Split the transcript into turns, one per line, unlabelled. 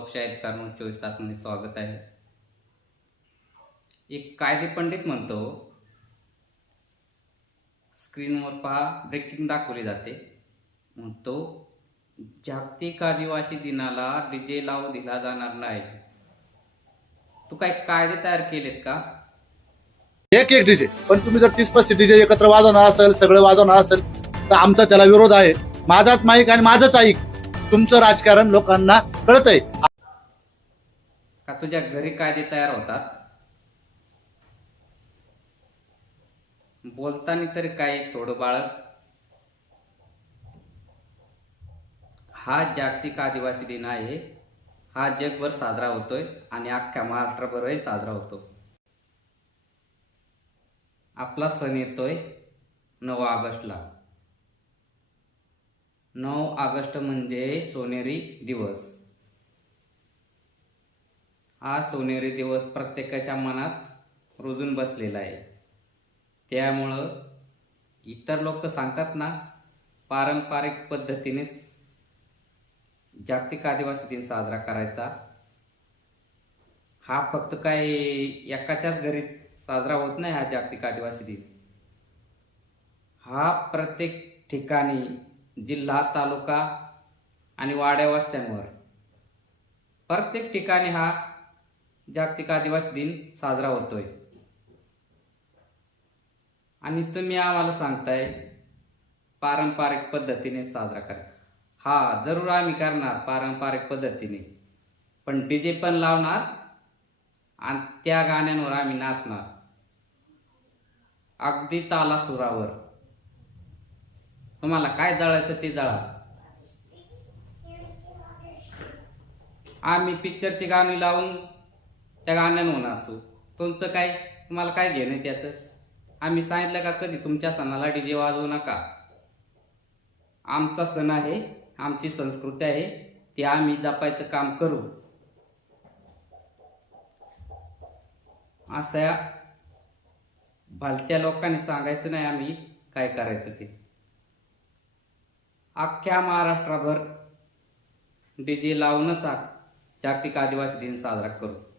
लोकशाही कारण चोवीस तासमध्ये स्वागत आहे. एक कायदे पंडित म्हणतो स्क्रीनवर पहा ब्रेकिंग दाखवली जाते. म्हणतो जागतिक आदिवासी दिनाला डीजे लाव दिला जाणार नाही. तू काही कायदे तयार केलेत का?
एक एक डीजे. पण तुम्ही जर तीस पस्तीस डीजे एकत्र वाजवणार असेल सगळं वाजवणार असेल तर आमचा त्याला विरोध आहे. माझाच माईक आणि माझंच ऐक. तुमचं राजकारण लोकांना कळत आहे
का तुझ्या घरी कायदे तयार होतात? बोलताना तरी काही थोडं बाळक हा जागतिक आदिवासी दिन आहे. हा जगभर साजरा होतोय आणि अख्ख्या महाराष्ट्रभरही साजरा होतो. आपला सण येतोय नऊ ऑगस्टला. नऊ ऑगस्ट म्हणजे सोनेरी दिवस. हा सोनेरी दिवस प्रत्येकाच्या मनात रुजून बसलेला आहे. त्यामुळं इतर लोक सांगतात ना पारंपरिक पद्धतीनेच जागतिक आदिवासी दिन साजरा करायचा. हा फक्त काय एकाच्याच घरी साजरा होत नाही हा जागतिक आदिवासी दिन. हा प्रत्येक ठिकाणी जिल्हा तालुका आणि वाड्या वस्त्यांवर प्रत्येक ठिकाणी हा जागतिक आदिवासी दिन साजरा होतोय. आणि तुम्ही आम्हाला सांगताय पारंपरिक पद्धतीने साजरा करा. हा जरूर आम्ही करणार पारंपरिक पद्धतीने. पण डीजे पण लावणार आणि त्या गाण्यांवर आम्ही नाचणार. अगदी ताला सुरावर तुम्हाला काय जळायचं ते जळा. आम्ही पिक्चरची गाणी लावून त्या गाण्यानं नाचू तुमचं काय? तुम्हाला काय घेणं त्याचं? आम्ही सांगितलं का कधी? तुमच्या सणाला डीजे वाजवू नका. आमचा सण आहे आमची संस्कृती आहे ते आम्ही जपायचं काम करू. अशा भलत्या लोकांनी सांगायचं नाही आम्ही काय करायचं ते. अख्ख्या महाराष्ट्राभर डीजे लावूनच जागतिक आदिवासी दिन साजरा करू.